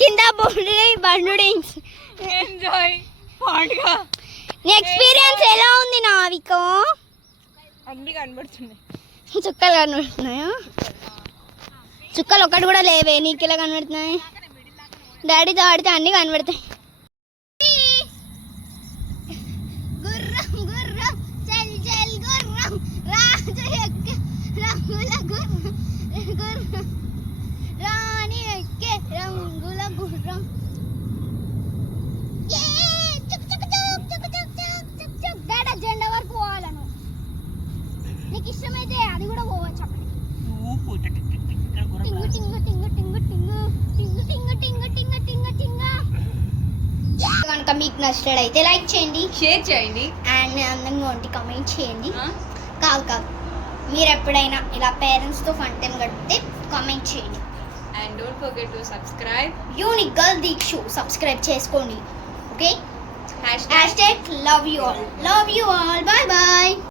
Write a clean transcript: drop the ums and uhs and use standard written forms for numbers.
కింద బండుడింగ్స్ ఎంజాయ్ పండుగ. నీ ఎక్స్పీరియన్స్ ఎలా ఉంది నావిక? అన్ని కనబడుతున్నాయి. చుక్కలు కనబడుతున్నాయా? చుక్కలు ఒకటి కూడా లేవే, నీకు ఎలా కనబడుతున్నాయి? డాడీతో ఆడితే అన్ని కనబడతాయి. గుర్రం గుర్రం చల్ చల్ గుర్రం రాజు ఎక్కే రంగుల గుర్రం గుర్రం రాణి ఎక్కే రంగుల గుర్రం. డాడా జెండా వరకు పోవాలను. నీకు ఇష్టమైతే అది కూడా పోవచ్చు అక్కడ. టింగు టింగు టింగు టింగు టింగు టింగు టింగు టింగు టింగు టింగు టింగు. కనుక మీకు నచ్చినట్లయితే లైక్ చేయండి, షేర్ చేయండి అండ్ అందంగా ఉంటే కామెంట్ చేయండి. కాదు మీరు ఎప్పుడైనా ఇలా పేరెంట్స్తో ఫన్ టైం గడిపితే కామెంట్ చేయండి. And don't forget to subscribe unique girl Deekshu. Subscribe చేసుకోండి. Okay, #. love you all. Bye bye.